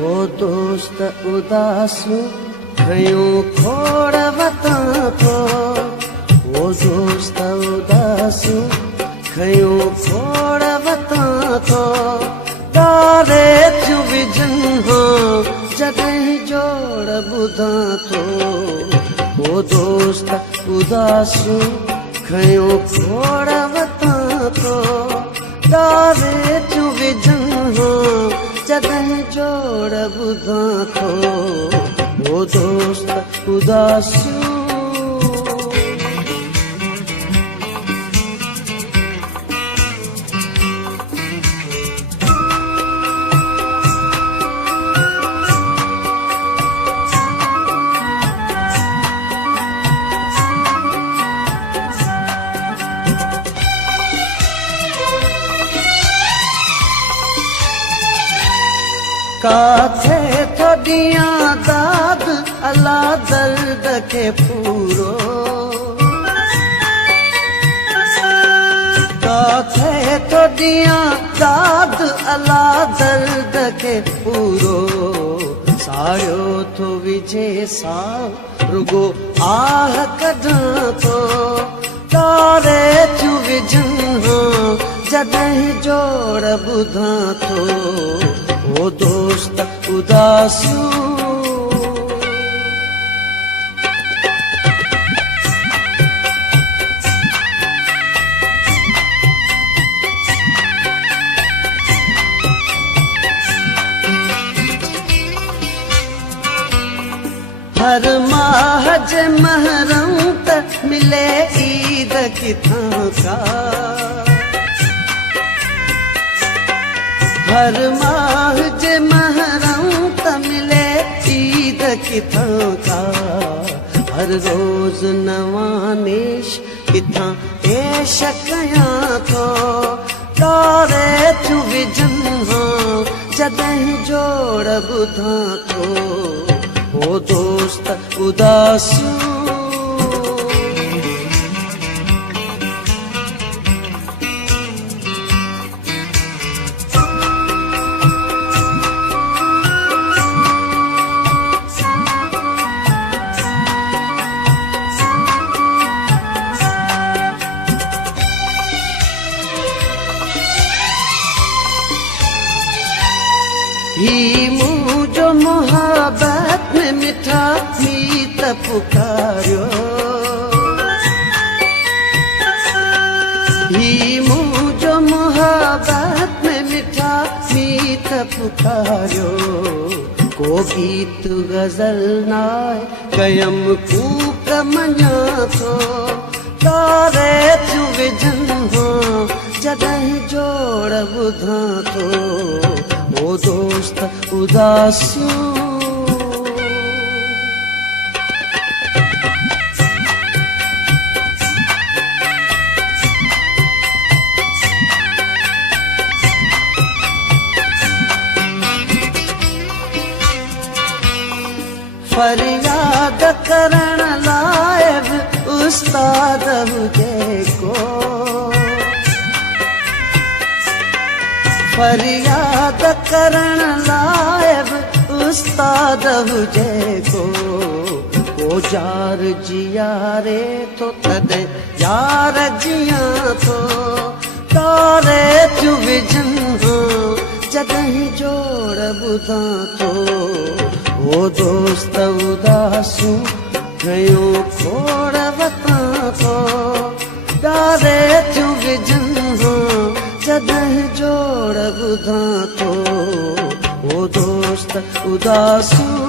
वो दोस्त उदासू खयूं खोड़ वतां थो वो दोस्त उदासू खयूं खोड़ वतां थो तारे थियूं विझनि जॾहिं जोड़ ॿुधां थो वो दोस्त उदासू खयूं खोड़ वतां थो तारे थियूं विझनि जॾहिं जोड़ ॿुधां थो वो दोस्त उदासू काथे थोड़ियां दाद अला दर्द के पूरो काथे थोड़ियां दाद अला दर्द के पूरो साड़ियो थो विझे साव रुगो आह कढां थो तारे थियूं विझनि जॾहिं जोड़ ॿुधां थो वो दोस्त उदासू हर माह जे महरम त मिले ईद किथां का हर माह जे महरम त मिले ईद किथां का हर रोज नवां नेश किथां ऐश कयां थो तारे थियूं विझनि जॾहिं जोड़ ॿुधां थो वो दोस्त उदासू ही मुझो मोहब्बत में मिठा मीत पुकारियो ही मुझो मोहब्बत में मिठा मीत पुकारियो को गीत गज़ल नाय कयम कूक मञा थो तारे थियूं विझनि जॾहिं जोड़ ॿुधां थो वो दोस्त उदासू फरियाद करण लाइ बि उस्ताद हुजे को फरियाद करण लाइ बि उस्ताद हुजे को जार जियारे थो तॾहिं यार जियां थो तारे थियूं विझनि जॾहिं जोड़ ॿुधां थो वो दोस्त उदासू खयूं खोड़ वतां थो तारे थियूं विझनि जॾहिं जोड़ ॿुधां थो वो दोस्त उदासू